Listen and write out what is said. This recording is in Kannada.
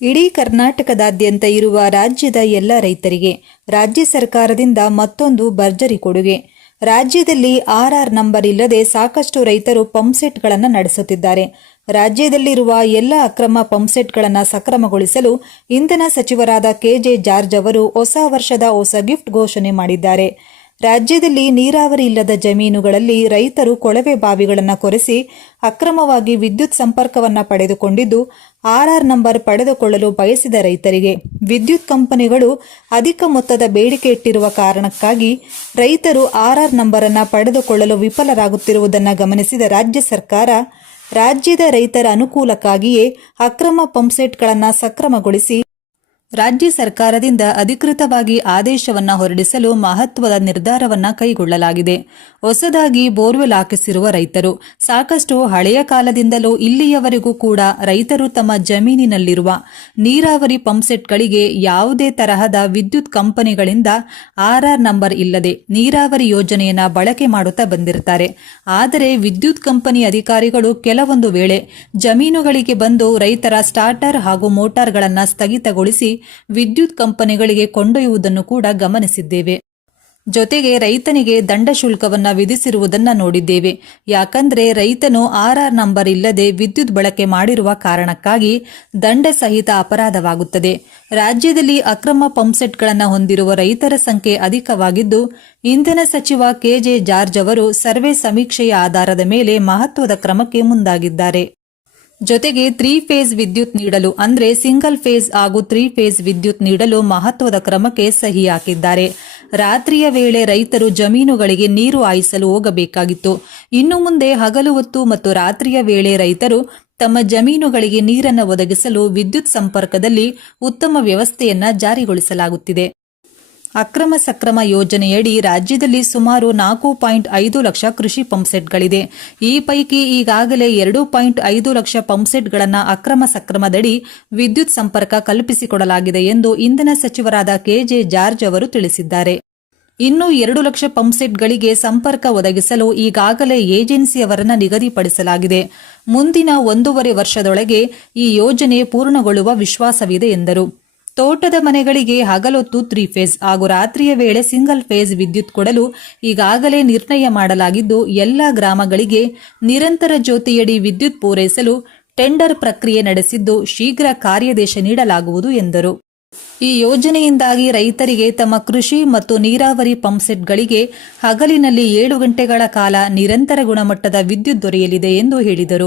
ಇಡೀ ಕರ್ನಾಟಕದಾದ್ಯಂತ ಇರುವ ರಾಜ್ಯದ ಎಲ್ಲ ರೈತರಿಗೆ, ರಾಜ್ಯ ಸರ್ಕಾರದಿಂದ ಮತ್ತೊಂದು ಭರ್ಜರಿ ಕೊಡುಗೆ. ರಾಜ್ಯದಲ್ಲಿ ಆರ್ಆರ್ ನಂಬರ್ ಇಲ್ಲದೆ ಸಾಕಷ್ಟು ರೈತರು ಪಂಪ್ಸೆಟ್ಗಳನ್ನು ನಡೆಸುತ್ತಿದ್ದಾರೆ. ರಾಜ್ಯದಲ್ಲಿರುವ ಎಲ್ಲ ಅಕ್ರಮ ಪಂಪ್ಸೆಟ್ಗಳನ್ನು ಸಕ್ರಮಗೊಳಿಸಲು ಇಂಧನ ಸಚಿವರಾದ ಕೆಜೆ ಜಾರ್ಜ್ ಅವರು ಹೊಸ ವರ್ಷದ ಹೊಸ ಗಿಫ್ಟ್ ಘೋಷಣೆ ಮಾಡಿದ್ದಾರೆ. ರಾಜ್ಯದಲ್ಲಿ ನೀರಾವರಿ ಇಲ್ಲದ ಜಮೀನುಗಳಲ್ಲಿ ರೈತರು ಕೊಳವೆ ಬಾವಿಗಳನ್ನು ಕೊರೆಸಿ ಅಕ್ರಮವಾಗಿ ವಿದ್ಯುತ್ ಸಂಪರ್ಕವನ್ನು ಪಡೆದುಕೊಂಡಿದ್ದು ಆರ್ಆರ್ ನಂಬರ್ ಪಡೆದುಕೊಳ್ಳಲು ಬಯಸಿದ ರೈತರಿಗೆ ವಿದ್ಯುತ್ ಕಂಪನಿಗಳು ಅಧಿಕ ಮೊತ್ತದ ಬೇಡಿಕೆ ಇಟ್ಟಿರುವ ಕಾರಣಕ್ಕಾಗಿ ರೈತರು ಆರ್ಆರ್ ನಂಬರ್ ಅನ್ನು ಪಡೆದುಕೊಳ್ಳಲು ವಿಫಲರಾಗುತ್ತಿರುವುದನ್ನು ಗಮನಿಸಿದ ರಾಜ್ಯ ಸರ್ಕಾರ, ರಾಜ್ಯದ ರೈತರ ಅನುಕೂಲಕ್ಕಾಗಿಯೇ ಅಕ್ರಮ ಪಂಪ್ಸೆಟ್ಗಳನ್ನು ಸಕ್ರಮಗೊಳಿಸಿ ರಾಜ್ಯ ಸರ್ಕಾರದಿಂದ ಅಧಿಕೃತವಾಗಿ ಆದೇಶವನ್ನ ಹೊರಡಿಸಲು ಮಹತ್ವದ ನಿರ್ಧಾರವನ್ನ ಕೈಗೊಳ್ಳಲಾಗಿದೆ. ಹೊಸದಾಗಿ ಬೋರ್ವೆಲ್ ಹಾಕಿಸಿರುವ ರೈತರು, ಸಾಕಷ್ಟು ಹಳೆಯ ಕಾಲದಿಂದಲೂ ಇಲ್ಲಿಯವರೆಗೂ ಕೂಡ ರೈತರು ತಮ್ಮ ಜಮೀನಿನಲ್ಲಿರುವ ನೀರಾವರಿ ಪಂಪ್ಸೆಟ್ಗಳಿಗೆ ಯಾವುದೇ ತರಹದ ವಿದ್ಯುತ್ ಕಂಪನಿಗಳಿಂದ ಆರ್ಆರ್ ನಂಬರ್ ಇಲ್ಲದೆ ನೀರಾವರಿ ಯೋಜನೆಯನ್ನ ಬಳಕೆ ಮಾಡುತ್ತಾ ಬಂದಿರುತ್ತಾರೆ. ಆದರೆ ವಿದ್ಯುತ್ ಕಂಪನಿ ಅಧಿಕಾರಿಗಳು ಕೆಲವೊಂದು ವೇಳೆ ಜಮೀನುಗಳಿಗೆ ಬಂದು ರೈತರ ಸ್ಟಾರ್ಟರ್ ಹಾಗೂ ಮೋಟಾರ್ಗಳನ್ನು ಸ್ಥಗಿತಗೊಳಿಸಿ ವಿದ್ಯುತ್ ಕಂಪನಿಗಳಿಗೆ ಕೊಂಡೊಯ್ಯುವುದನ್ನು ಕೂಡ ಗಮನಿಸಿದ್ದೇವೆ. ಜೊತೆಗೆ ರೈತನಿಗೆ ದಂಡ ಶುಲ್ಕವನ್ನು ವಿಧಿಸಿರುವುದನ್ನು ನೋಡಿದ್ದೇವೆ. ಯಾಕಂದ್ರೆ ರೈತನು ಆರ್ಆರ್ ನಂಬರ್ ಇಲ್ಲದೆ ವಿದ್ಯುತ್ ಬಳಕೆ ಮಾಡಿರುವ ಕಾರಣಕ್ಕಾಗಿ ದಂಡ ಸಹಿತ ಅಪರಾಧವಾಗುತ್ತದೆ. ರಾಜ್ಯದಲ್ಲಿ ಅಕ್ರಮ ಪಂಪ್ಸೆಟ್ಗಳನ್ನು ಹೊಂದಿರುವ ರೈತರ ಸಂಖ್ಯೆ ಅಧಿಕವಾಗಿದ್ದು, ಇಂಧನ ಸಚಿವ ಕೆಜೆ ಜಾರ್ಜ್ ಅವರು ಸರ್ವೆ ಸಮೀಕ್ಷೆಯ ಆಧಾರದ ಮೇಲೆ ಮಹತ್ವದ ಕ್ರಮಕ್ಕೆ ಮುಂದಾಗಿದ್ದಾರೆ. ಜೊತೆಗೆ ತ್ರೀ ಫೇಸ್ ವಿದ್ಯುತ್ ನೀಡಲು ಅಂದ್ರೆ ಸಿಂಗಲ್ ಫೇಸ್ ಹಾಗೂ ತ್ರೀ ಫೇಸ್ ವಿದ್ಯುತ್ ನೀಡಲು ಮಹತ್ವದ ಕ್ರಮಕ್ಕೆ ಸಹಿ ಹಾಕಿದ್ದಾರೆ. ರಾತ್ರಿಯ ವೇಳೆ ರೈತರು ಜಮೀನುಗಳಿಗೆ ನೀರು ಹಾಯಿಸಲು ಹೋಗಬೇಕಾಗಿತ್ತು. ಇನ್ನು ಮುಂದೆ ಹಗಲು ಹೊತ್ತು ಮತ್ತು ರಾತ್ರಿಯ ವೇಳೆ ರೈತರು ತಮ್ಮ ಜಮೀನುಗಳಿಗೆ ನೀರನ್ನು ಒದಗಿಸಲು ವಿದ್ಯುತ್ ಸಂಪರ್ಕದಲ್ಲಿ ಉತ್ತಮ ವ್ಯವಸ್ಥೆಯನ್ನ ಜಾರಿಗೊಳಿಸಲಾಗುತ್ತಿದೆ. ಅಕ್ರಮ ಸಕ್ರಮ ಯೋಜನೆಯಡಿ ರಾಜ್ಯದಲ್ಲಿ ಸುಮಾರು ನಾಲ್ಕು ಪಾಯಿಂಟ್ ಐದು ಲಕ್ಷ ಕೃಷಿ ಪಂಪ್ಸೆಟ್ಗಳಿದೆ ಈ ಪೈಕಿ ಈಗಾಗಲೇ ಎರಡು ಪಾಯಿಂಟ್ ಐದು ಲಕ್ಷ ಪಂಪ್ಸೆಟ್ಗಳನ್ನು ಅಕ್ರಮ ಸಕ್ರಮದಡಿ ವಿದ್ಯುತ್ ಸಂಪರ್ಕ ಕಲ್ಪಿಸಿಕೊಡಲಾಗಿದೆ ಎಂದು ಇಂಧನ ಸಚಿವರಾದ ಕೆಜೆ ಜಾರ್ಜ್ ಅವರು ತಿಳಿಸಿದ್ದಾರೆ. ಇನ್ನು ಎರಡು ಲಕ್ಷ ಪಂಪ್ಸೆಟ್ಗಳಿಗೆ ಸಂಪರ್ಕ ಒದಗಿಸಲು ಈಗಾಗಲೇ ಏಜೆನ್ಸಿಯವರನ್ನು ನಿಗದಿಪಡಿಸಲಾಗಿದೆ. ಮುಂದಿನ ಒಂದೂವರೆ ವರ್ಷದೊಳಗೆ ಈ ಯೋಜನೆ ಪೂರ್ಣಗೊಳ್ಳುವ ವಿಶ್ವಾಸವಿದೆ ಎಂದರು. ತೋಟದ ಮನೆಗಳಿಗೆ ಹಗಲೊತ್ತು ತ್ರೀ ಫೇಸ್ ಹಾಗೂ ರಾತ್ರಿಯ ವೇಳೆ ಸಿಂಗಲ್ ಫೇಸ್ ವಿದ್ಯುತ್ ಕೊಡಲು ಈಗಾಗಲೇ ನಿರ್ಣಯ ಮಾಡಲಾಗಿದ್ದು, ಎಲ್ಲ ಗ್ರಾಮಗಳಿಗೆ ನಿರಂತರ ಜ್ಯೋತಿಯಡಿ ವಿದ್ಯುತ್ ಪೂರೈಸಲು ಟೆಂಡರ್ ಪ್ರಕ್ರಿಯೆ ನಡೆಸಿದ್ದು ಶೀಘ್ರ ಕಾರ್ಯಾದೇಶ ನೀಡಲಾಗುವುದು ಎಂದರು. ಈ ಯೋಜನೆಯಿಂದಾಗಿ ರೈತರಿಗೆ ತಮ್ಮ ಕೃಷಿ ಮತ್ತು ನೀರಾವರಿ ಪಂಪ್ಸೆಟ್ಗಳಿಗೆ ಹಗಲಿನಲ್ಲಿ ಏಳು ಗಂಟೆಗಳ ಕಾಲ ನಿರಂತರ ಗುಣಮಟ್ಟದ ವಿದ್ಯುತ್ ದೊರೆಯಲಿದೆ ಎಂದು ಹೇಳಿದರು.